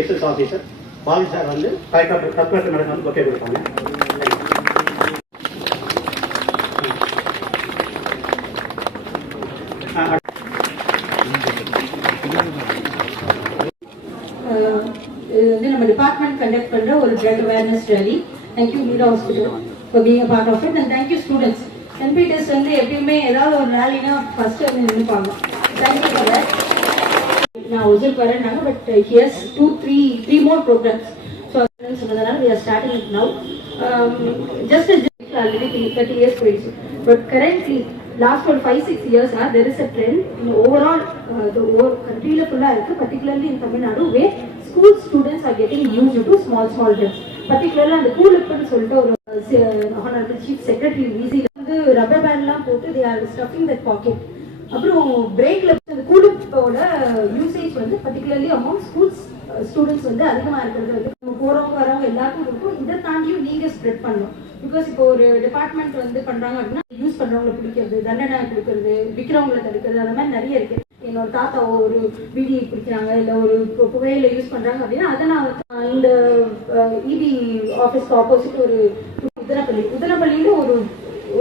Excess officer Bali sir வந்து collector collector madam வந்து bouquet கொடுப்பாங்க. ஆ, அஹ் இது வந்து நம்ம டிபார்ட்மெண்ட் கண்டக்ட் பண்ற ஒரு drug awareness rally thank you Meera hospital for being part of it and thank you students NBDS வந்து எப்பயுமே ஏதாவது ஒரு ரேலினா ஃபர்ஸ்ட் வந்து நின்றுப்பாங்க தேங்க்யூ ஃபார் நான் but here's two three three more programmes so சொன்னதுனால starting just already thirty years போயிடுச்சு பட் கரண்ட்லி லாஸ்ட் ஒரு ஃபைவ் சிக்ஸ் இயர்ஸாக தெர் இஸ் ட்ரெண்ட் ஓவரால் கண்ட்ரியில் ஃபுல்லாக இருக்குது particularly in Tamil Nadu school students are small small drugs particularly அந்த கூலுக்குன்னு சொல்லிட்டு ஒரு ஹானரபிள் சீஃப் செக்ரட்டரி விசியில் வந்து ரப்பர் பேண்ட்லாம் போட்டு they are stuffing that packet அப்புறம் பிரேக்ல அந்த கூடுப்போட யூசேஜ் வந்து பர்டிகுலர்லி அமௌண்ட் ஸ்கூல்ஸ் ஸ்டூடெண்ட்ஸ் வந்து அதிகமா இருக்கிறது வந்து நம்ம போறவங்க வரவங்க எல்லாருக்கும் இருக்கும். இதை தாண்டியும் நீங்க ஸ்ப்ரெட் பண்ணணும். பிகாஸ் இப்போ ஒரு டிபார்ட்மெண்ட் வந்து பண்றாங்க அப்படின்னா யூஸ் பண்றவங்களை பிடிக்கிறது தண்டனை கொடுக்கறது விற்கிறவங்களை தடுக்கிறது அந்த மாதிரி நிறைய இருக்கு. என்னோட தாத்தாவோ ஒரு பீடி பிடிக்கிறாங்க இல்ல ஒரு புகையில யூஸ் பண்றாங்க அப்படின்னா அதை நான் இந்த இபி ஆஃபீஸ்க்கு ஆப்போசிட் ஒரு உதனப்பள்ளி உதனப்பள்ளியில ஒரு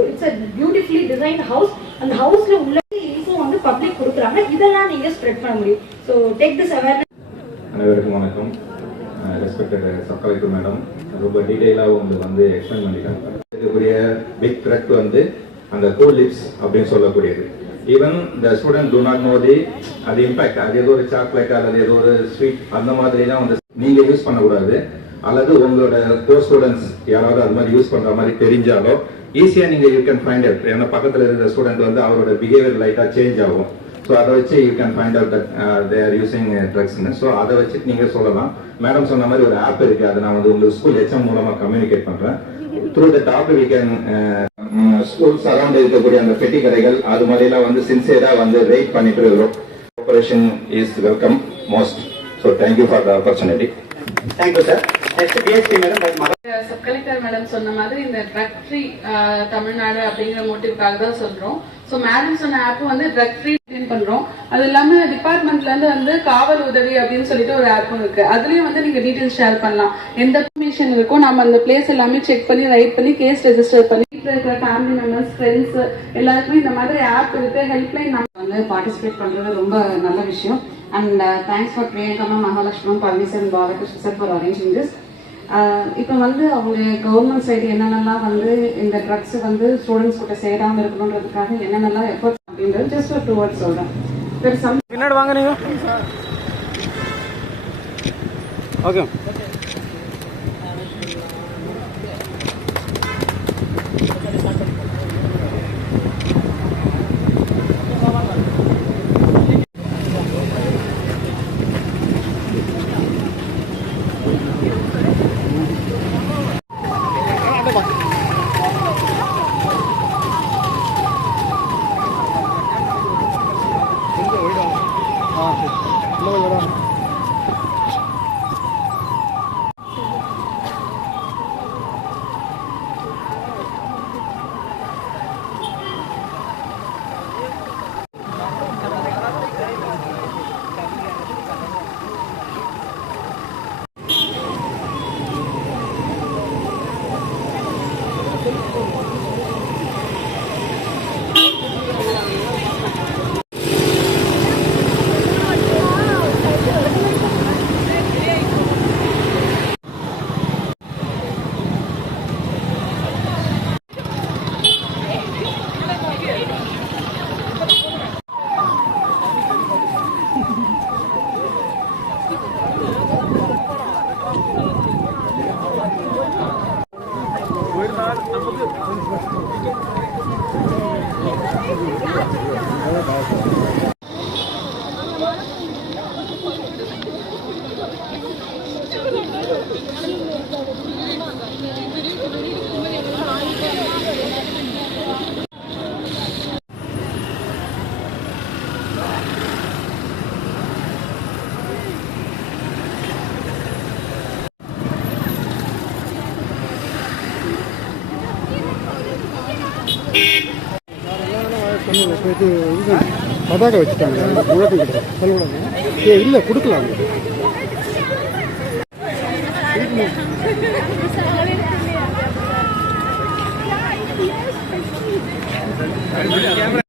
it's a beautifully design house அந்த ஹவுஸ்ல உள்ள இதெல்லாம் ஸ்ப்ரெட் பண்ண முடியும். ஸோ டேக் திஸ் அவேர்னஸ் அனைவருக்கும் வணக்கம். Respected sub madam. ரொம்ப டீட்டெயிலாக உங்களுக்கு வந்து எக்ஸ்பிளைன் பண்ணிட்டாங்க. இருக்கக்கூடிய பிக் த்ரெட் வந்து அந்த கோ லிப்ஸ் அப்படின்னு சொல்லக்கூடியது. Even the student do not know the அது இம்பாக்ட் அது ஏதோ ஒரு சாக்லேட் அல்லது ஏதோ ஒரு ஸ்வீட் அந்த மாதிரிலாம் வந்து நீங்க யூஸ் பண்ணக்கூடாது. அல்லது உங்களோட கோ ஸ்டூடெண்ட்ஸ் யாராவது அது மாதிரி யூஸ் பண்ற மாதிரி தெரிஞ்சாலோ ஈஸியா நீங்க யூ கேன் ஃபைண்ட் அவுட் ஏன்னா பக்கத்துல இருக்கிற ஸ்டூடெண்ட் வந்து அவரோட பிஹேவியர் லைட்டா சேஞ்ச் ஆகும். ஸோ அதை வச்சு you can find out they are using ட்ரக்ஸ்னு so அதை வச்சு நீங்கள் சொல்லலாம். மேடம் சொன்ன மாதிரி ஒரு ஆப் இருக்கு. அதை நான் வந்து உங்களுக்கு ஸ்கூல் ஹெச்எம் மூலமாக கம்யூனிகேட் பண்ணுறேன் through the top we can schools around இருக்கக்கூடிய அந்த பெட்டி கடைகள் அது மாதிரிலாம் வந்து சின்சியராக வந்து வெயிட் பண்ணிட்டு இருக்கிறோம். Operation is welcome most so thank you for the opportunity thank you sir next DSP madam sub collector madam சொன்ன மாதிரி இந்த ட்ரக் ஃப்ரீ தமிழ்நாடு அப்படிங்கிற மோட்டிவ்காக தான் சொல்றோம். ஸோ மேடம் சொன்ன ஆப் வந்து ட்ரக் ஃப்ரீ பண்றோம். அது இல்லாம டிபார்ட்மெண்ட்ல இருந்து வந்து காவல் உதவி அப்படின்னு சொல்லிட்டு ஒரு ஆப்பும் இருக்கு. அதுலயும் வந்து நீங்க டீடைல்ஸ் ஷேர் பண்ணலாம். எந்த இன்ஃபர்மேஷன் இருக்கோ நம்ம அந்த பிளேஸ் எல்லாமே செக் பண்ணி ரைட் பண்ணி கேஸ் ரெஜிஸ்டர் பண்ணி வீட்டில் இருக்கிற ஃபேமிலி மெம்பர்ஸ் ஃப்ரெண்ட்ஸ் எல்லாருக்குமே இந்த மாதிரி ஆப் இருக்கு. ஹெல்ப்லைன் நம்ம வந்து பார்ட்டிசிபேட் பண்றது ரொம்ப நல்ல விஷயம். And thanks for Priyanka Mahalakshmi பழனிசன் Balakrishnan sir for arranging this இப்போ வந்து அவங்க கவர்மெண்ட் சைடு என்னென்னலாம் வந்து இந்த ட்ரக்ஸ் வந்து ஸ்டூடெண்ட்ஸ் கிட்ட சேராம இருக்கணுன்றதுக்காக என்னென்னலாம் எஃபர்ட்ஸ் அப்படின்றது ஜஸ்ட் ஒரு டூ வேர்ட்ஸ் சம் பின்னாடி வாங்க ஓகே பதாகை வச்சுட்டாங்க. அந்த முழக்கம் கிடையாது சொல்லக்கூடாது ஏ இல்லை கொடுக்கலாம். கொடுக்கல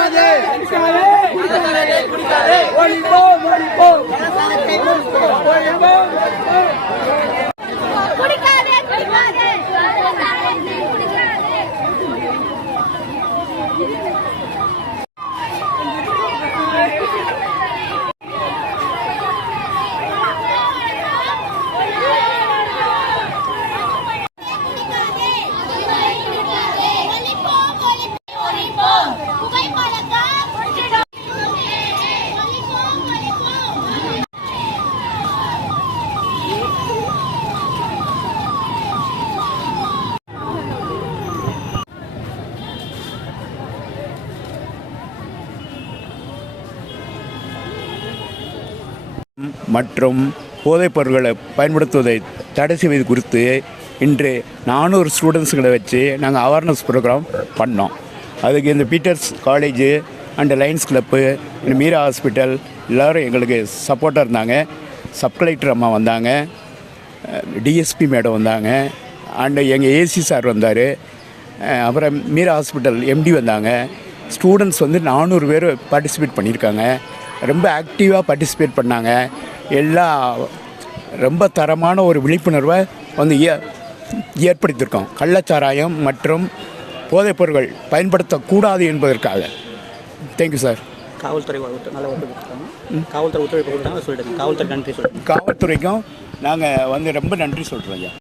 மற்றும் போதைப் பொருட்களை பயன்படுத்துவதை தடை செய்வது குறித்து இன்று நானூறு ஸ்டூடெண்ட்ஸுங்களை வச்சு நாங்கள் அவேர்னஸ் ப்ரோக்ராம் பண்ணோம். அதுக்கு இந்த Peter's college and Lions club இந்த மீரா ஹாஸ்பிட்டல் எல்லோரும் எங்களுக்கு சப்போர்ட்டாக இருந்தாங்க. சப் கலெக்டர் அம்மா வந்தாங்க. டிஎஸ்பி மேடம் வந்தாங்க. அண்டு எங்கள் ஏசி சார் வந்தார். அப்புறம் மீரா ஹாஸ்பிட்டல் எம்டி வந்தாங்க. ஸ்டூடெண்ட்ஸ் வந்து நானூறு பேர் பார்ட்டிசிபேட் பண்ணியிருக்காங்க. ரொம்ப ஆக்டிவாக பார்ட்டிசிபேட் பண்ணாங்க. எல்லா ரொம்ப தரமான ஒரு விழிப்புணர்வை வந்து ஏ- ஏற்படுத்தியிருக்கோம். கள்ளச்சாராயம் மற்றும் போதைப் பொருட்கள் பயன்படுத்தக்கூடாது என்பதற்காக. தேங்க்யூ சார் காவல்துறை காவல்துறை ஒத்துழைப்பு காவல்துறை நன்றி காவல்துறைக்கும் நாங்கள் வந்து ரொம்ப நன்றி சொல்கிறோம் ஐயா.